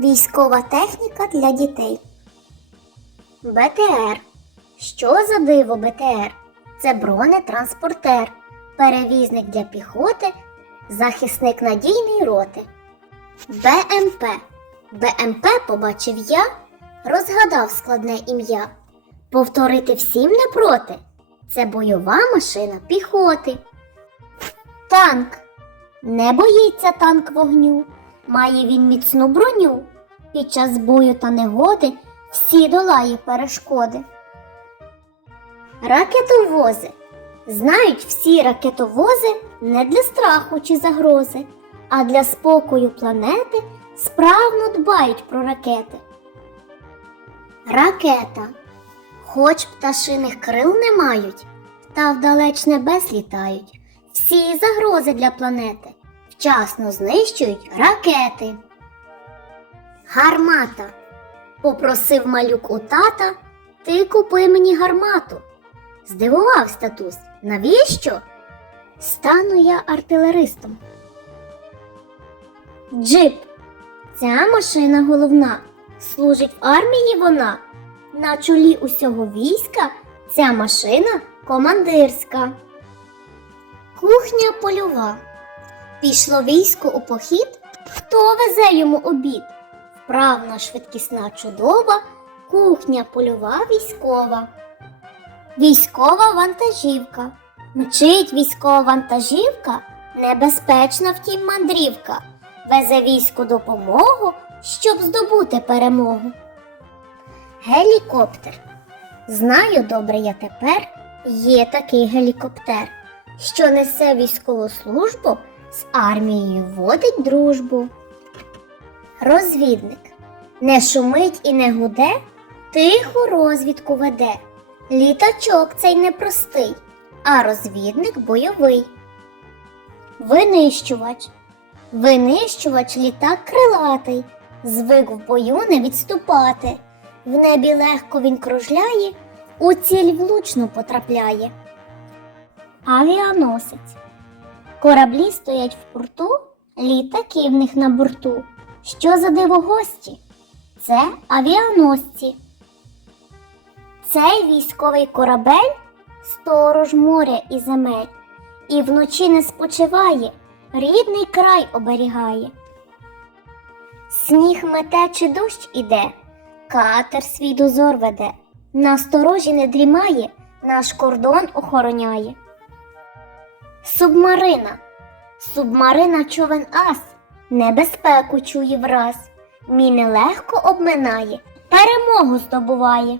Військова техніка для дітей. БТР. Що за диво БТР? Це бронетранспортер, перевізник для піхоти, захисник надійної роти. БМП. БМП побачив я, розгадав складне ім'я. Повторити всім не проти. Це бойова машина піхоти. Танк. Не боїться танк вогню. Має він міцну броню. Під час бою та негоди всі долає перешкоди. Ракетовози. Знають всі ракетовози не для страху чи загрози, а для спокою планети справно дбають про ракети. Ракета. Хоч пташиних крил не мають, та вдалеч небес літають. Всі загрози для планети вчасно знищують ракети. Гармата. Попросив малюк у тата, ти купи мені гармату. Здивувався татусь. Навіщо? Стану я артилеристом. Джип. Ця машина головна. Служить в армії вона. На чолі усього війська ця машина командирська. Кухня польова. Пішло військо у похід. Хто везе йому обід? Вправна, швидкісна, чудова, кухня польова військова. Військова вантажівка. Мчить військова вантажівка, небезпечна втім мандрівка. Везе війську допомогу, щоб здобути перемогу. Гелікоптер. Знаю добре я тепер, є такий гелікоптер, що несе військову службу, з армією водить дружбу. Розвідник не шумить і не гуде, тиху розвідку веде. Літачок цей непростий, а розвідник бойовий. Винищувач. Винищувач літак крилатий, звик в бою не відступати. В небі легко він кружляє, у ціль влучно потрапляє. Авіаносець. Кораблі стоять в порту, літаки в них на борту. Що за диво гості? Це авіаносці. Цей військовий корабель сторож моря і земель, і вночі не спочиває, рідний край оберігає. Сніг мете чи дощ іде, катер свій дозор веде, на сторожі не дрімає, наш кордон охороняє. Субмарина. Субмарина човен ас, небезпеку чує враз, міни легко обминає, перемогу здобуває.